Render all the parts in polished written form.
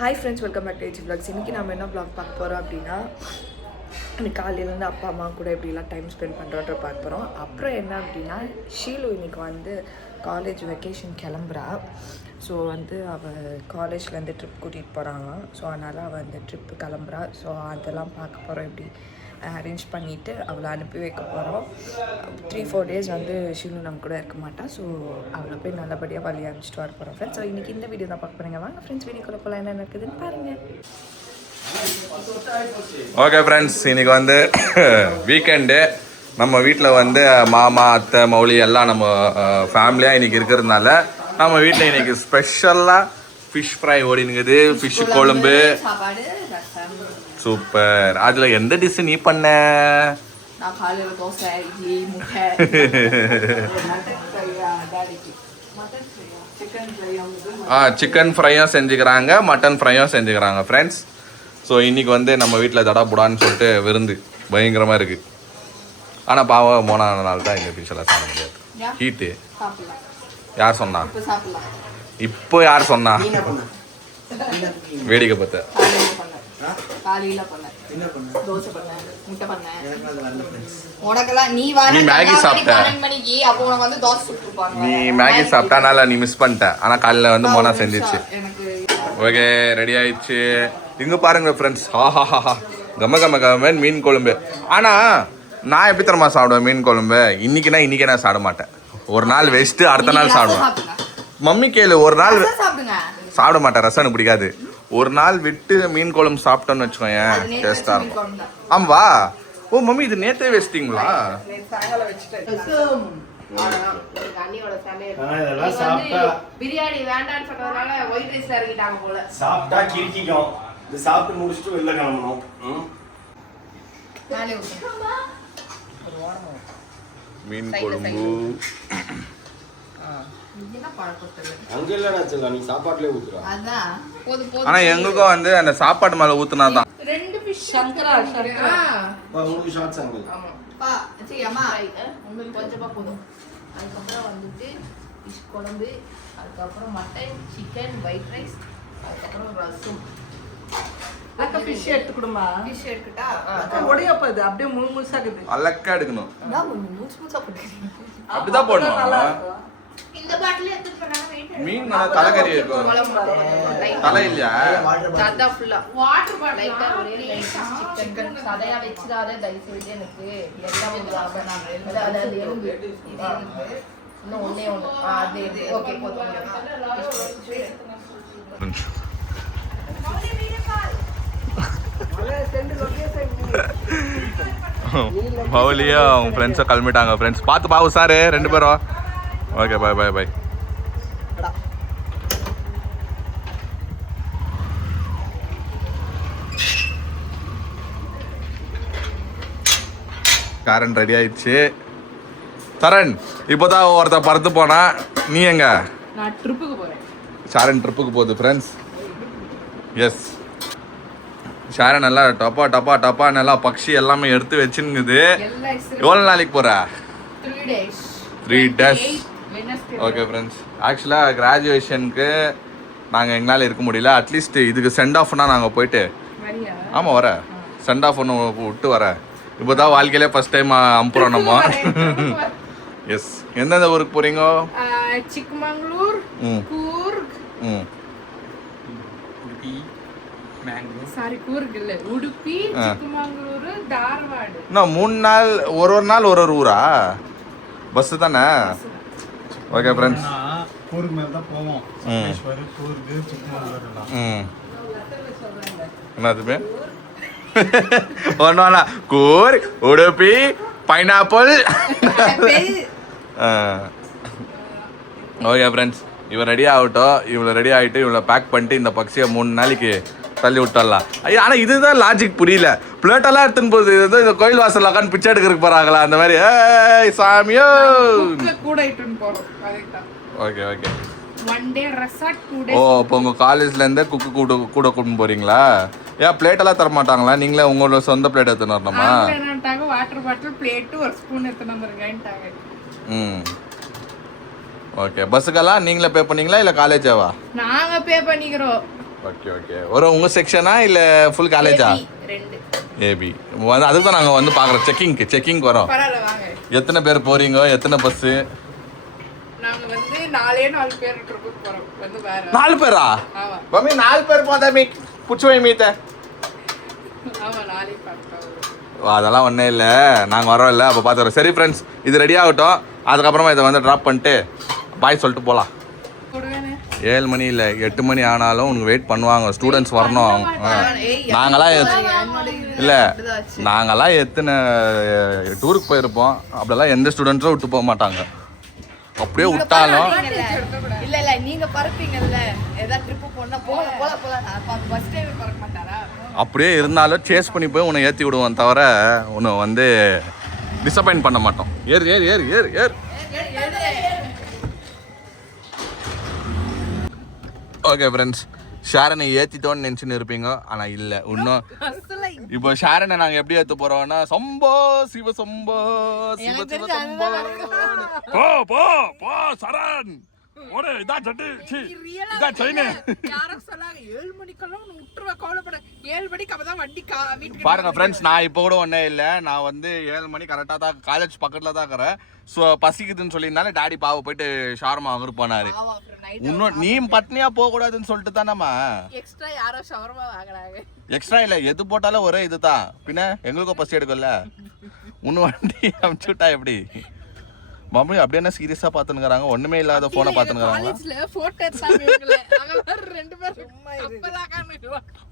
Hi friends, welcome back to AG vlogs. இன்றைக்கி நம்ம என்ன vlog பார்க்க போகிறோம் அப்படின்னா, இன்னைக்கு காலையிலேருந்து அப்பா அம்மா கூட எப்படிலாம் டைம் ஸ்பெண்ட் பண்ணுறோன்ற பார்க்க போகிறோம். அப்புறம் என்ன அப்படின்னா, ஷீலு இன்னைக்கு வந்து காலேஜ் வெக்கேஷன் கிளம்புறா. ஸோ வந்து அவள் காலேஜ்லேருந்து ட்ரிப் கூட்டிகிட்டு போகிறாங்க. ஸோ அதனால் அவள் அந்த ட்ரிப்பு கிளம்புறா. ஸோ அதெல்லாம் பார்க்க போகிறோம். எப்படி அரேஞ்ச் பண்ணிவிட்டு அவளை அனுப்பி வைக்க போகிறோம். 3-4 days வந்து ஷீலு நம்ம கூட இருக்க மாட்டா. ஸோ அவளை போய் நல்லபடியாக வழி அனுப்பிச்சிட்டு வர போகிறோம் ஃப்ரெண்ட்ஸ். ஸோ இன்றைக்கி இந்த வீடியோ தான் பார்க்க போகிறீங்க. வாங்க ஃப்ரெண்ட்ஸ், வீடியோக்குள்ள போகலாம். என்ன இருக்குதுன்னு பாருங்கள். ஓகே ஃப்ரெண்ட்ஸ், இன்னைக்கு வந்து வீக்கெண்டு. நம்ம வீட்டில் வந்து மாமா, அத்தை, மௌலி எல்லாம் நம்ம ஃபேமிலியாக இன்றைக்கி இருக்கிறதுனால நம்ம வீட்டில் இன்றைக்கி ஸ்பெஷலாக ஃபிஷ் ஃப்ரை ஓடினுங்குது. ஃபிஷ் குழம்பு சூப்பர். அதில் எந்த டிஷ்ஷு நீ பண்ண? சிக்கன் ஃப்ரையும் செஞ்சுக்கிறாங்க, மட்டன் ஃப்ரையும் செஞ்சுக்கிறாங்க ஃப்ரெண்ட்ஸ். ஸோ இன்றைக்கி வந்து நம்ம வீட்டில் தடா புடான்னு சொல்லிட்டு விருந்து பயங்கரமாக இருக்குது. ஆனால் பாவம் மோனானால தான் எங்கள் ஃபிஷ்ஷெல்லாம் சாப்பிட முடியாது. ஹீட்டு யார் சொன்னா? இப்போ யார் சொன்னா? வேடிக்கை பார்த்த நீ மேகி சாப்பிட்ட, நீ மேகி சாப்பிட்டானால நீ மிஸ் பண்ணிட்ட. ஆனால் காலையில் வந்து மோனா செஞ்சிச்சு. ஓகே, ரெடி ஆயிடுச்சு. இங்கே பாருங்க ஃப்ரெண்ட்ஸ், ஹாஹாஹா கம மீன் குழம்பு. ஆனால் நான் எப்படி தரமா சாப்பிடுவேன் மீன் குழம்பு? இன்னைக்கே நான் சாப்பிட மாட்டேன். ஒரு நாள் வச்சுட்டு அடுத்த நாள் சாப்பிடுவேன். மம்மி கேளு, ஒரு நாள் சாப்பிட மாட்டேன், ரசம் எனக்கு பிடிக்காது. ஒரு நாள் விட்டு மீன் குழம்பு சாப்பிட்டோன்னு வச்சுக்கோங்க, டேஸ்டா இருக்கும். ஆமா. ஓ மம்மி, இது நேத்தே வச்சிட்டீங்களா? பிரியாணி வேண்டான்னு சொன்னதுனால ஒயிட் ரைஸ்ல இறங்கிட்டாங்க போல. சாப்பிட்டா கிரிக்கிக்கும். இது சாப்பிட்டு முடிச்சுட்டு வெளில கிளம்பணும். மீன் குழம்பு ஆனா எங்களுக்கும் வந்து அந்த சாப்பாட்டு மேல ஊத்துனா தான். கொஞ்சமா போதும். அதுக்கப்புறம் வந்துட்டு ஃபிஷ் குழம்பு, அதுக்கப்புறம் மட்டன், சிக்கன், ஒயிட் ரைஸ், அதுக்கப்புறம் ரசம். ஃபிஷ் எடுத்துக்கிடுமா? ஃபிஷ் எடுத்துட்டா ஒடியப்பது அப்படியே முழுசாக்குது. அலக்கா எடுக்கணும். முழுசா போட்டு அப்படிதான் போடணும். இந்த பாட்டில் எடுத்து பண்ணாங்க. வெயிட் மீன் தலைக்கறி இருக்கும். தலை இல்லையா? சதா ஃபுல்லா வாட்டர் பாட்டில் லைட்டா ஒரே லைட் சிக்கன் சதையா வெச்சிடாத தயவு செய்து. எனக்கு எல்லாம் வந்து நான் அது எலும்பு இன்னும் ஒண்ணே ஒண்ணு அது ஓகே போதும். மௌலியா அவங்க ஃப்ரெண்ட்ஸை கிளம்பிட்டாங்க. ஃப்ரெண்ட்ஸ் பார்த்து பாவு சார் 2 பேரும். ஓகே, பாய் பாய் பாய். காரன் ரெடி ஆயிடுச்சு. சரண் இப்போதான் ஒருத்தர் பறந்து போனா, நீ எங்க? நான் ட்ரிப்புக்கு போறேன். ஷாரன் ட்ரிப்புக்கு போகுது ஃப்ரெண்ட்ஸ். எஸ், ஷாரன் நல்லா டப்பா நல்லா பக்ஷி எல்லாமே எடுத்து வச்சுங்குது. எவ்வளோ நாளைக்கு போற? 3 days. ஓகே ஃப்ரெண்ட்ஸ், ஆக்சுவலாக கிராஜுவேஷனுக்கு நாங்கள் எங்களால் இருக்க முடியல. அட்லீஸ்ட் இதுக்கு சென்ட் ஆஃப்னா நாங்கள் போயிட்டு. ஆமாம், வர சென்ட் ஆஃப் ஒன்று விட்டு வர. இப்போ தான் வாழ்க்கையிலே ஃபர்ஸ்ட் டைம் அனுப்புகிறோம் நம்ம. எஸ், எந்தெந்த ஊருக்கு போகிறீங்க? சிக்மங்களூர், கூர்க், கூர்க் இல்ல, உடுப்பி, சிக்மங்களூர், தார்வாடு. இன்னும் 3 நாள், ஒரு நாள் ஒரு ஊரா? பஸ்ஸு தானே? ஓகே ஃப்ரெண்ட்ஸ், கூர்க் மேல தான் போவோம். சமேஸ்வர், கூர்க், சிக்கமங்களூர். என்னதுமே ஒன்னா Coorg, Udupi, pineapple. Okay friends, இவன் ரெடி ஆகட்டும். இவளை ரெடி ஆகிட்டு இவளை பேக் பண்ணிட்டு இந்த பக்ஸியை 3 நாளைக்கு தள்ளி விட்டுடலாம். ஐயா, ஆனால் இதுதான் லாஜிக் புரியல. பிளேட்டெல்லாம் எடுத்துன்னு போகுது. இது இந்த கோயில் வாசல் உட்காந்து பிச்சை எடுக்கிறதுக்கு போகிறாங்களா அந்த மாதிரி? ஏய் சாமியோ கூட இட்டுன்னு போறோம். Okay okay. 1 day resort 2 days. ஓ, இப்போ உங்கள் காலேஜ்லேருந்தே குக்கு கூட கூட்டின்னு போகிறீங்களா? ஏன் பிளேட்டெல்லாம் தர மாட்டாங்களா? நீங்களே உங்களோட சொந்த பிளேட் எடுத்துன்னு வரணுமா? வாட்டர் பாட்டில், பிளேட்டு, ஒரு ஸ்பூன் எடுத்துன்னு வந்துருங்கன்ட்டாங்க. ஓகே, பஸ்ஸுக்கெல்லாம் நீங்களே பே பண்ணீங்களா இல்லை காலேஜாவா? நாங்கள் பே பண்ணிக்கிறோம். ஓகே ஓகே ஒரு உங்கள் செக்ஷனா இல்லை ஃபுல் காலேஜா? ரெண்டு ஏபி வந்து அதுக்கு தான் நாங்கள் வந்து பார்க்குறோம். செக்கிங்க்கு வரோம். பரவாயில்ல வாங்க. எத்தனை பேர் போகிறீங்க? எத்தனை பஸ்ஸு? நாங்க வந்து 4 பேர் ட்ரிப்புக்கு போறோம். வந்து வேற 4 பேரா? ஆமா. மம்மி 4 பேர் போதா மீ புடிச்சு வை மீத்த. ஆமா 4 பேர். அதெல்லாம் ஒன்றும் இல்லை, நாங்கள் வரோம் இல்லை, அப்போ பார்த்துறோம். சரி ஃப்ரெண்ட்ஸ், இது ரெடி ஆகட்டும். அதுக்கப்புறமா இதை வந்து ட்ராப் பண்ணிட்டு பாய் சொல்லிட்டு போகலாம். 7 மணி இல்லை 8 மணி ஆனாலும் உனக்கு வெயிட் பண்ணுவாங்க. ஸ்டூடெண்ட்ஸ் வரணும். நாங்களாம் இல்லை நாங்களாம் எத்தனை டூருக்கு போயிருப்போம், அப்படிலாம் எந்த ஸ்டூடெண்ட்ஸும் விட்டு போக மாட்டாங்க. அப்படியே விட்டாலும் இல்ல இல்ல நீங்க பறப்பீங்கல்ல, ஏதாவது ட்ரிப் போனா போலாம் ஃபர்ஸ்ட் டைம் பறக்க மாட்டாரா? அப்படியே இருந்தாலும் சேஸ் பண்ணி போய் உன்னை ஏற்றி விடுவோம் தவிர உன்னை வந்து டிசப்பாயின்ட் பண்ண மாட்டோம். ஏறு ஏறு ஏறு ஏறு ஏறு. ஓகே ஃப்ரெண்ட்ஸ், ஷாரனை ஏற்றிட்டோன்னு நினச்சின்னு இருப்பீங்க, ஆனால் இல்லை இன்னும். இப்போ ஷாரனை நாங்கள் எப்படி ஏற்ற போகிறோம்னா சம்போ சிவ சம்போ சிவ சிவ சம்போ. போ போ போ சரண் ஓடு. இதான் சட்டு இதான் செயின். யாரும் சொன்னாங்க 7 மணிக்கெல்லாம் விட்டுருவ, கவலைப்பட 7 மணிக்கு அப்பதான் வண்டி வீட்டுக்கு. பாருங்க ஃப்ரெண்ட்ஸ், நான் இப்போ கூட ஒன்றே இல்லை, நான் வந்து 7 மணி கரெக்டாக தான் காலேஜ் பக்கத்தில் தான் இருக்கிறேன். ஸோ பசிக்குதுன்னு சொல்லியிருந்தாலும் டாடி பாவை போயிட்டு ஷவர்மா வாங்கிட்டு போனாரு. இன்னும் நீ பட்னியா போகக்கூடாதுன்னு சொல்லிட்டு தானம்மா எக்ஸ்ட்ரா யாரோ ஷவர்மா வாங்குறாங்க. எக்ஸ்ட்ரா இல்லை, எது போட்டாலும் ஒரே இதுதான். பின்ன எங்களுக்கும் பசி எடுக்கல. இன்னும் வண்டி அமுச்சு விட்டா எப்படி? மம்மி அப்படியே என்ன சீரியஸா பாத்துனுக்குறாங்க, ஒண்ணுமே இல்லாத போனை பாத்துனுக்குறாங்க.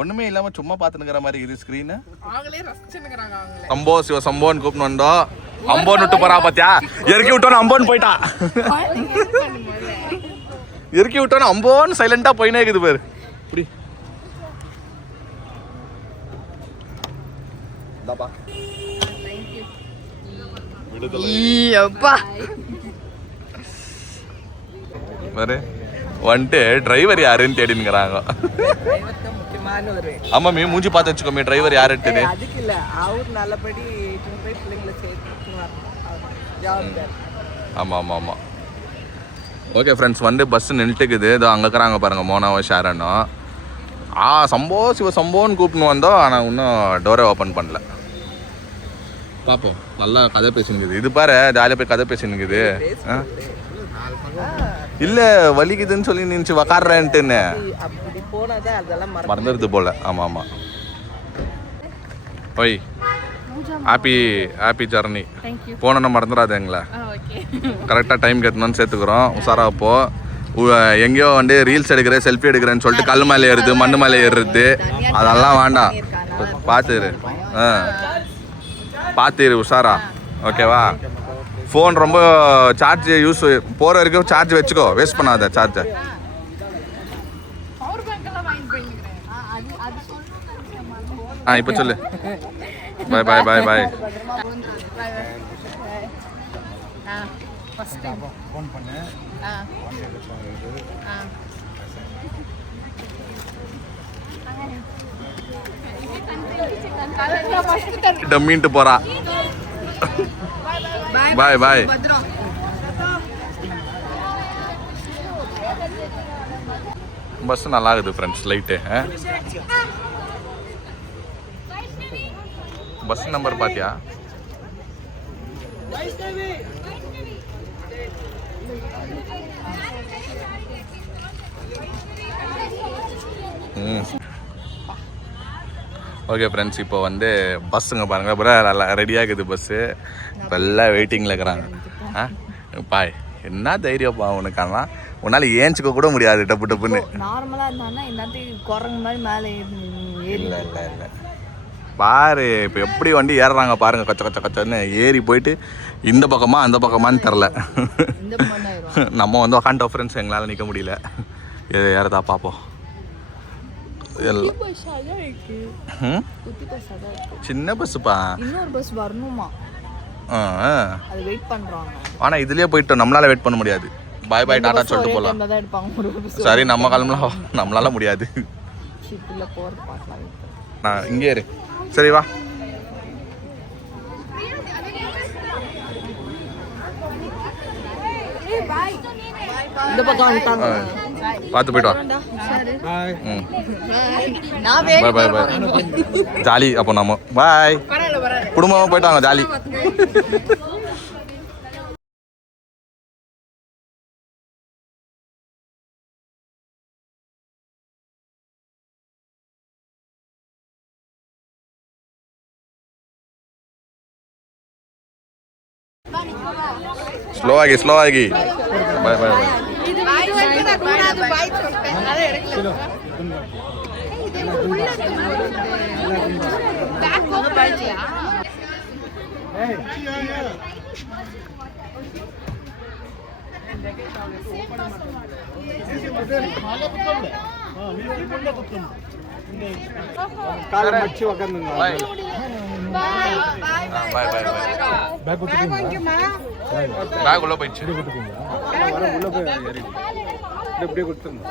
ஒண்ணுமே இல்லாம சும்மா பாத்துனுக்குற மாதிரி இது ஸ்கிரீன். சம்போ சிவ சம்போன்னு கூப்பிட்டு வந்தோம். அம்போன்னு விட்டு போறா பாத்தியா? இறக்கி விட்டோன்னு அம்போன்னு போயிட்டா. இறக்கி விட்டோன்னு அம்போன்னு சைலண்டா போயினே இருக்குது பேரு. இப்படி வந்துட்டு டிரைவர் யாருன்னு தேடினுங்கிறாங்க. ஆமா மீ மூஞ்சி பார்த்து வச்சுக்கோமே, டிரைவர் யாருன்னு. அதுக்கு இல்ல, அவர் நல்லபடி பிள்ளைங்களை சேர்த்து வரணும். ஆமா ஆமா ஆமா. ஓகே ஃப்ரெண்ட்ஸ், வந்து பஸ் நின்றுட்டுக்குது. இதோ அங்கே இருக்கிறாங்க பாருங்க, மோனாவும் ஷாரனும். சம்போ சிவ சம்போன்னு கூப்பிட்டு வந்தோம், ஆனால் இன்னும் டோரை ஓப்பன் பண்ணல. பார்ப்போம். நல்லா கதை பேசினுக்குது. இது பாரு ஜாலியாக போய் கதை பேசினுக்குது. இல்லை வலிக்குதுன்னு சொல்லி நினச்சி உக்காடுறேன்ட்டுன்னு மறந்துடுது போல. ஆமாம் ஆமாம். ஒய் ஹாப்பி ஹாப்பி ஜர்னி. போனோன்னா மறந்துடாது எங்களை. கரெக்டாக டைம் கேட்டணும்னு சேர்த்துக்கிறோம். உஷாரா போ. எங்கேயோ வந்து ரீல்ஸ் எடுக்கிறேன் செல்ஃபி எடுக்கிறேன்னு சொல்லிட்டு கல் மேலே ஏறுது, மண்ணு மேலே ஏறுறது, அதெல்லாம் வேண்டாம். பார்த்துரு பார்த்துரு உஷாரா. ஓகேவா? ஃபோன் ரொம்ப சார்ஜ் யூஸ் போகிற வரைக்கும் சார்ஜ் வச்சுக்கோ, வேஸ்ட் பண்ணாத சார்ஜை. இப்போ சொல்லு. பாய் பாய் பாய் பாய். டம்மின்ட்டு போறா. பாய் பாய். பஸ் நல்லா இருக்குது ஃப்ரெண்ட்ஸ். லைட்டு பஸ் நம்பர் பாத்தியா? ஓகே ஃப்ரெண்ட்ஸ், இப்போ வந்து பஸ்ஸுங்க பாருங்கள் அப்புறம் நல்லா ரெடியாக இருக்குது பஸ்ஸு. இப்போ எல்லாம் வெயிட்டிங்கில் இருக்கிறாங்க. பாய் என்ன தைரியப்பா உனக்கானா? உன்னால் ஏஞ்சிக்க கூட முடியாது டப்பு டப்புன்னு. நார்மலாக இருந்தாங்கன்னா எல்லாத்தையும் குரங்கு மாதிரி மேலே இல்லை இல்லை இல்லை பாரு இப்போ எப்படி வண்டி ஏறுறாங்க பாருங்க, கச்ச கச்ச கச்சன்னு ஏறி போயிட்டு இந்த பக்கமா அந்த பக்கமான்னு தெரில. நம்ம வந்து உக்காண்டோம் ஃப்ரெண்ட்ஸ், எங்களால் நிற்க முடியல. ஏறதா பார்ப்போம். சின்ன பஸ்ஸுப்பா. இன்னொரு பஸ் வரணுமா? அது வெயிட் பண்றாங்க. ஆனா இதுலயே போயிட்டோம், நம்மளால வெயிட் பண்ண முடியாது. பாய் பாய் டாடா சொல்லிட்டு போலாம். சரி நம்ம கிளம்பலாம், நம்மளால முடியாது. நான் இங்கே இரு. சரி வா. இந்த பக்கம் வந்துட்டாங்க. பார்த்து போயிட்டு வா பாய். ம் நான் பாய் பாய் பாய் ஜாலி அப்போ நம்ம பாய் குடும்பமாக போயிட்டு வாங்க ஜாலி ஸ்லோ ஆகி பாய் பாய் பாய் காலை மச்சி உக்காந்துங்க. பாய் பாய் பாய் பாய் பேக் கொடுத்துட்டீங்களா? பேக் உள்ள போயிடுச்சு வர உள்ள போய் ஏறி இப்படியே கொடுத்துருங்க.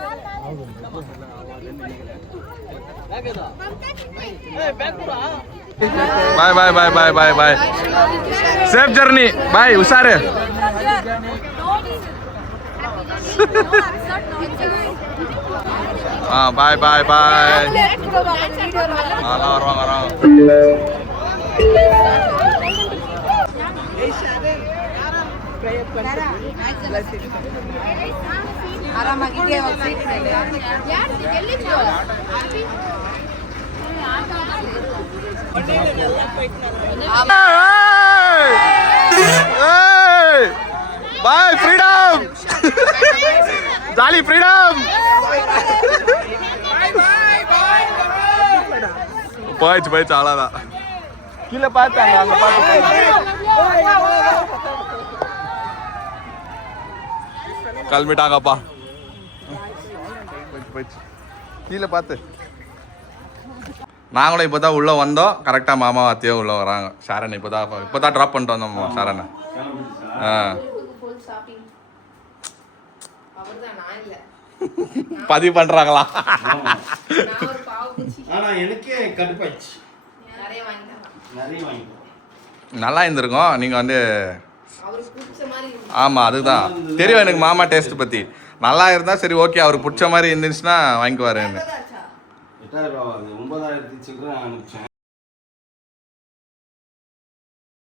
பாய் பாய் பாய் பாய் பாய் பாய் சேஃப் ஜர்னி பாய் உஷாரு பாய் பாய் பாய் எல்லாம் வருவாங்க பாய் ஃப்ரீடம் ஜாலி ஃப்ரீடம் போயிடுச்சு அவ்வளோதான் கீழே பார்த்தாங்க அங்கே பார்த்து கிளம்பிட்டாங்கப்பா போயிடுச்சு கீழே பார்த்து நாங்களும் இப்போ தான் உள்ளே வந்தோம் கரெக்டாக மாமா அத்தையோ உள்ளே வராங்க ஷாரன் இப்போ தான் ட்ராப் பண்ணிட்டு வந்தோம் ஷாரனை பதிவு பண்ணுறாங்களா ஆனா எனக்கே கடுப்பாயிடுச்சு. நிறைய வாங்கிட்டோம். நல்லா இருந்திருக்கும் நீங்கள் வந்து ஆமாம் அதுதான் தெரியும் எனக்கு மாமா டேஸ்ட் பற்றி நல்லா இருந்தால் சரி ஓகே அவருக்கு பிடிச்ச மாதிரி இருந்துச்சுன்னா வாங்கிக்குவாரு 8000 ரூபா 9000 சில்லறை அனுப்பிச்சேன்.